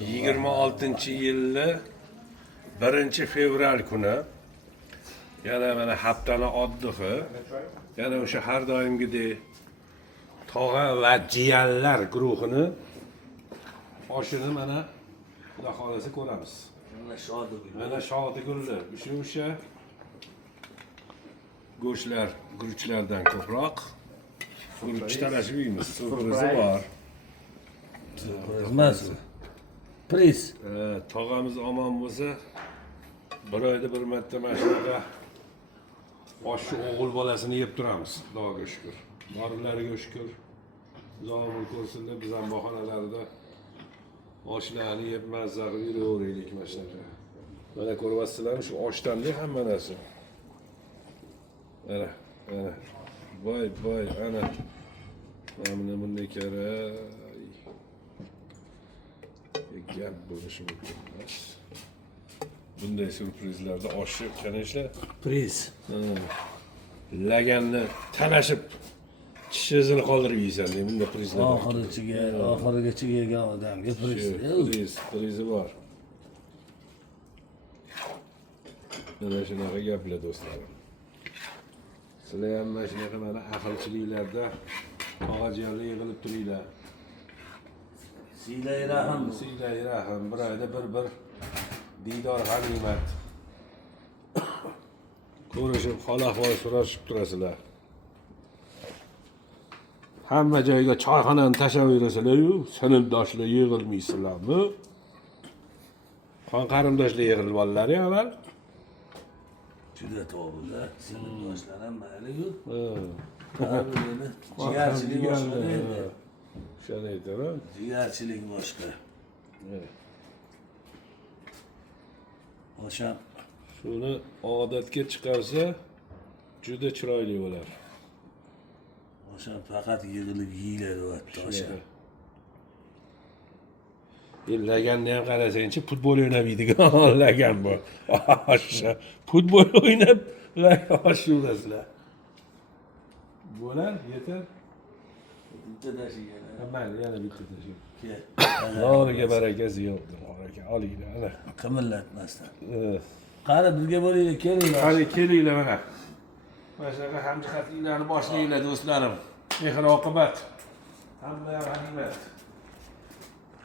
26-yilni 1-fevral kuni yana mana haftani oddig'i, yana o'sha har doimgidek tog'a va jiyanlar guruhini oshini mana Xudo xolasa ko'ramiz. Mana shodigulli, o'sha go'shtlar, guruchlardan ko'proq guruch talashib yeymiz. Surprizi bor. Emas. Priz. Tog'amiz omon bo'lsa, bir oyda bir marta mana shunaqa oshni o'g'il bolasini yeb turamiz. Xudoga shukr. Borilariga shukr. Zomil ko'rsinlar, biz ham bahanalarda oshlarni yeb mazza qilib yuraveraylik mana shunaqa. Mana ko'ryapsizlarmi, shu oshdanda hamma narsa. Mana, voy, ana. Mana bunday kerak. Gap bo'lishi mumkin emas. Bunday surprizlarda oshib qanishlar. Priz. Laganni talashib tish izini qoldirib yeysan deydi. Bunda prizlar. Oxirigacha yegan odamga priz. Prizi bor. Mana shunaqa gaplar do'stlarim. Sizlar ham mana shunaqa mana aqlchiliklarda og'ajiyanlar yig'ilib turinglar. Siylay rahim. Bir oyda bir diydor g'animat. Ko'rishib, hol-ahvol so'rashib turasizlar. Hamma joyga choyxonani tashlab yurasizlar-yu, sinfdoshlar yig'ilmaysizlarmi? Qon qarindoshlar yig'ilib bolalar-yu avval. Juda to'g'ri-da, sinfdoshlar ham mayli-yu. Jigarchilik boshqa endi. Shuni aytaman. Jigarchilik boshqa. O'sha shuni odatga chiqarsa juda chiroyli bo'lar. O'sha faqat yig'ilib yeyiladi o'sha. Laganni ham qarasangchi, futbol o'ynab yeydigan lagan bu. Futbol o'ynab osh yurasizlar. Bo'lar, yetar. Bitta tashigan. Mayli, yana bitta tashing. Kel. Noriga baraka ziyoddir, aka. Olinglar, ana. Qimillatmasdan. Qani birga bo'linglar, kelinglar. Qani kelinglar mana. Mana shunaqa hamjihatliklarni boshlanglar do'stlarim. Mehr oqibat. Hamma ham g'animat.